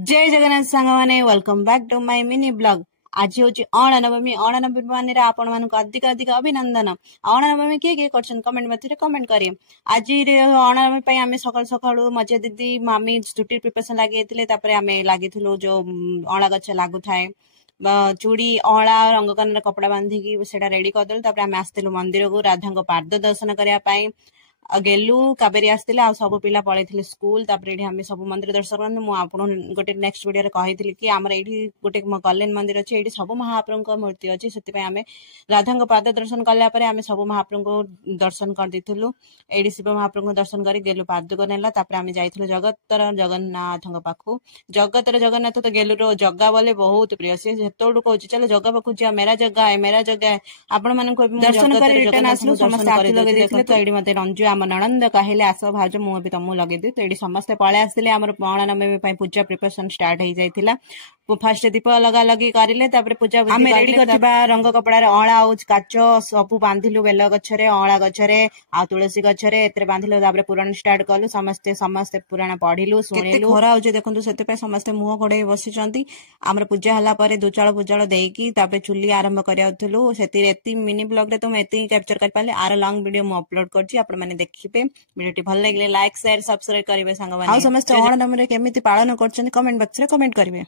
जय जगन्नाथ सांग माने welcome back to my mini blog. आज हूँ अणनवमी मान आपण मानक अधिक अधिक अभिनंदन। अणनवमी किए किए कर कमेंट मध्य कमेंट करें। आज अणनवमी आम सका सका मजा दीदी मामी छुट्टी प्रिपरेशन लगे आम लगी जो अला गछ लगू थाए चूड़ी अला रंग कलर कपड़ा बांधिकी से रेडी करदेलु। आम आसलु मंदिर को राधा पाद दर्शन करने गेलु कावेरी आसला सब पिला पलैथिले स्कूल आम सब मंदिर दर्शन करते मुझे गोटे नेक्स्ट वीडियो कही कि आमर ये गोटे कल्याण मंदिर अच्छे ये सब महाप्रभु मूर्ति अच्छी से आम राधा पाद दर्शन कलापर आम सब महाप्रभु को दर्शन करदेलु। ये शिव महाप्रभु दर्शन कर गेलु पादुक नेला आम जाइलु जगतर जगन्नाथ पाखु। जगतर जगन्नाथ तो गेलुर जगह बोले बहुत प्रिय सी से कहूँ चलो जगह पाखु जा मेरा जगह है मेरा जगह है आपण मान दर्शन कर रिटर्न आसलु समस्त लगे तो ये मत रंजु आम नणंद कहले आस भाज मुझे तुमको लगे तो ये समस्ते पलि आसते आम अणनवमी पूजा प्रिपरेशन स्टार्ट हो जाता। फास्ट दीप लगा लगी करें पूजा आम रेडी कर रंग कपड़ा अला आउ काच सब बांधिलु बेल गछरे अला गछरे आ तुलसी गछरे एते बांधिलु पुराण स्टार्ट कलु समस्ते समस्ते पुराण पढ़िलु शुणिलु। खरा हो देखो से समस्ते मुह घोड़े बसी आमर पूजा है दुचाल पूजाल देकी चुली आरंभ करूँ से मिनी ब्लॉग रे तो मुझे कैप्चर कर पारे। आर लॉन्ग वीडियो मुझे अपलोड कर देखिए वीडियो भल लगे लाइक शेयर सब्सक्राइब करेंगे सांग समस्त अणनवमी केमी पालन कर कमेंट बॉक्स रे कमेंट करेंगे।